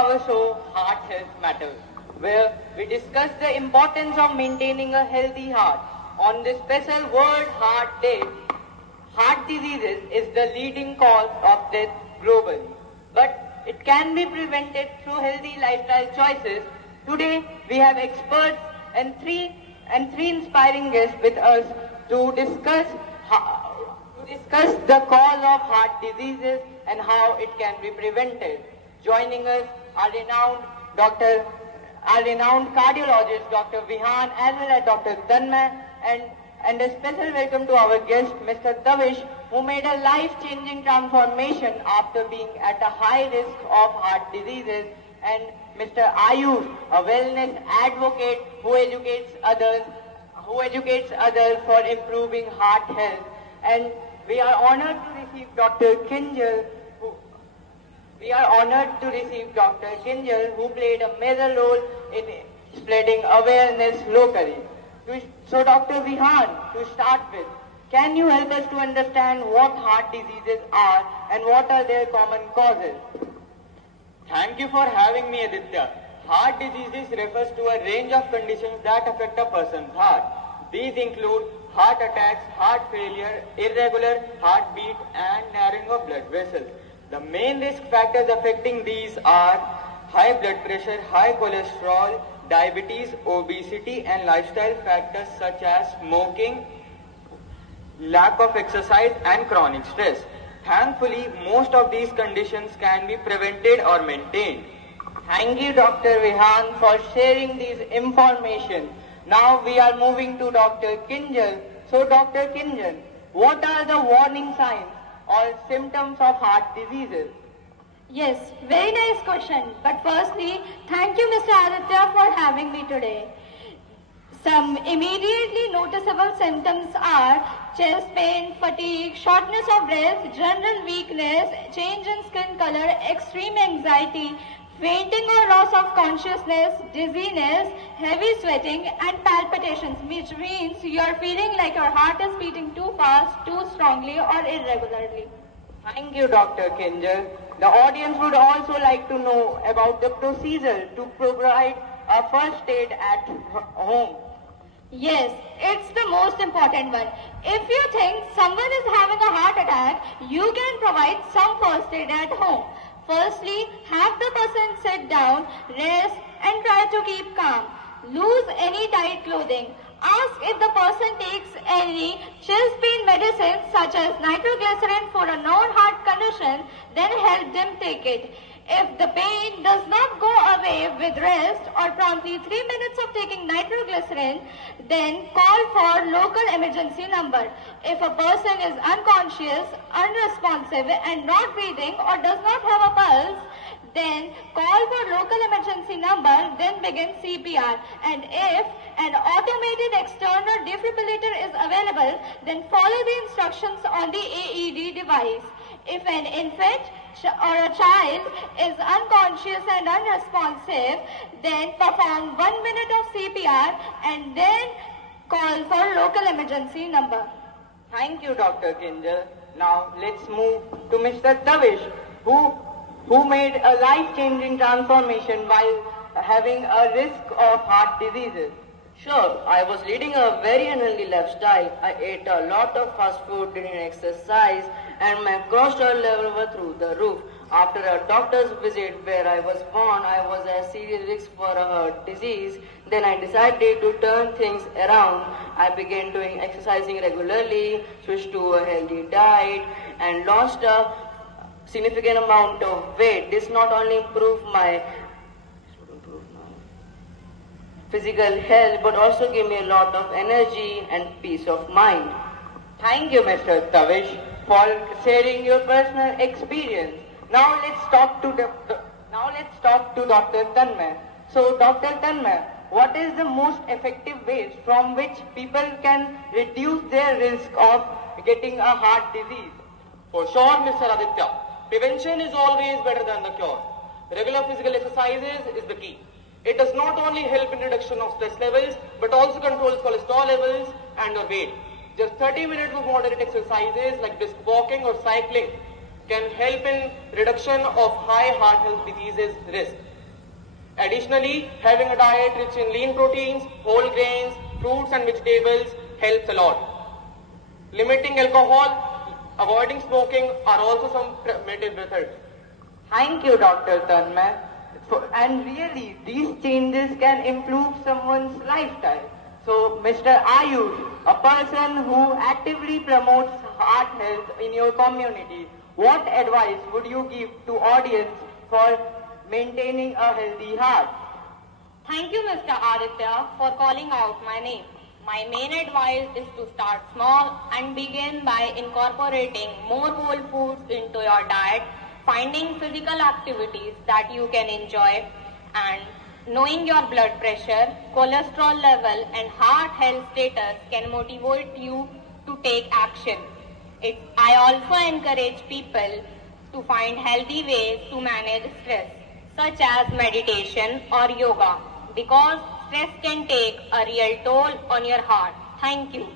our show Heart Health Matters, where we discuss the importance of maintaining a healthy heart. On this special World Heart Day, heart diseases is the leading cause of death globally, but it can be prevented through healthy lifestyle choices. Today, we have experts and three inspiring guests with us to discuss the cause of heart diseases and how it can be prevented. Joining us are renowned cardiologist Dr. Vihan as well as Dr. Tanmay, and a special welcome to our guest Mr. Tavish, who made a life-changing transformation after being at a high risk of heart diseases, and Mr. Ayush, a wellness advocate who educates others for improving heart health. And we are honored to receive Dr. Kinjal, who played a major role in spreading awareness locally. So Dr. Vihan, to start with, can you help us to understand what heart diseases are and what are their common causes? Thank you for having me, Aditya. Heart diseases refers to a range of conditions that affect a person's heart. These include heart attacks, heart failure, irregular heartbeat, and narrowing of blood vessels. The main risk factors affecting these are high blood pressure, high cholesterol, diabetes, obesity, and lifestyle factors such as smoking, lack of exercise, and chronic stress. Thankfully, most of these conditions can be prevented or maintained. Thank you, Dr. Vihan, for sharing this information. Now we are moving to Dr. Kinjal. So, Dr. Kinjal, what are the warning signs or symptoms of heart diseases? Yes, very nice question. But firstly, thank you, Mr. Aditya, for having me today. Some immediately noticeable symptoms are chest pain, fatigue, shortness of breath, general weakness, change in skin color, extreme anxiety, fainting or loss of consciousness, dizziness, heavy sweating, and palpitations, which means you are feeling like your heart is beating too fast, too strongly, or irregularly. Thank you, Dr. Kinjal. The audience would also like to know about the procedure to provide a first aid at home. Yes, it's the most important one. If you think someone is having a heart attack, you can provide some first aid at home. Firstly, have the person sit down, rest, and try to keep calm. Lose any tight clothing. Ask if the person takes any chest pain medicine such as nitroglycerin for a non-heart condition, then help them take it. If the pain does not go away with rest or promptly 3 minutes of taking nitroglycerin, then call for local emergency number. If a person is unconscious, unresponsive, and not breathing or does not have a pulse, then call for local emergency number, then begin CPR. And if an automated external defibrillator is available, then follow the instructions on the AED device. If an infant or a child is unconscious and unresponsive, then perform 1 minute of CPR and then call for local emergency number. Thank you, Dr. Kinjal. Now let's move to Mr. Tavish, who made a life-changing transformation while having a risk of heart diseases. Sure, I was leading a very unhealthy lifestyle. I ate a lot of fast food, didn't exercise, and my cholesterol level were through the roof. After a doctor's visit where I was found I was at serious risk for a heart disease, then I decided to turn things around. I began doing exercising regularly, switched to a healthy diet, and lost a significant amount of weight. This not only improved my physical health, but also gave me a lot of energy and peace of mind. Thank you, Mr. Tavish, for sharing your personal experience. Now let's talk to Dr. Tanmay. So, Dr. Tanmay, what is the most effective ways from which people can reduce their risk of getting a heart disease? For sure, Mr. Aditya. Prevention is always better than the cure. Regular physical exercises is the key. It does not only help in reduction of stress levels, but also controls cholesterol levels and your weight. Just 30 minutes of moderate exercises like brisk walking or cycling can help in reduction of high heart health diseases risk. Additionally, having a diet rich in lean proteins, whole grains, fruits and vegetables helps a lot. Limiting alcohol, avoiding smoking are also some primitive methods. Thank you, Dr. Tanmay. And really, these changes can improve someone's lifestyle. So, Mr. Ayush, a person who actively promotes heart health in your community, what advice would you give to audience for maintaining a healthy heart? Thank you, Mr. Aditya, for calling out my name. My main advice is to start small and begin by incorporating more whole foods into your diet, finding physical activities that you can enjoy, and knowing your blood pressure, cholesterol level, and heart health status can motivate you to take action. I also encourage people to find healthy ways to manage stress, such as meditation or yoga, because stress can take a real toll on your heart. Thank you.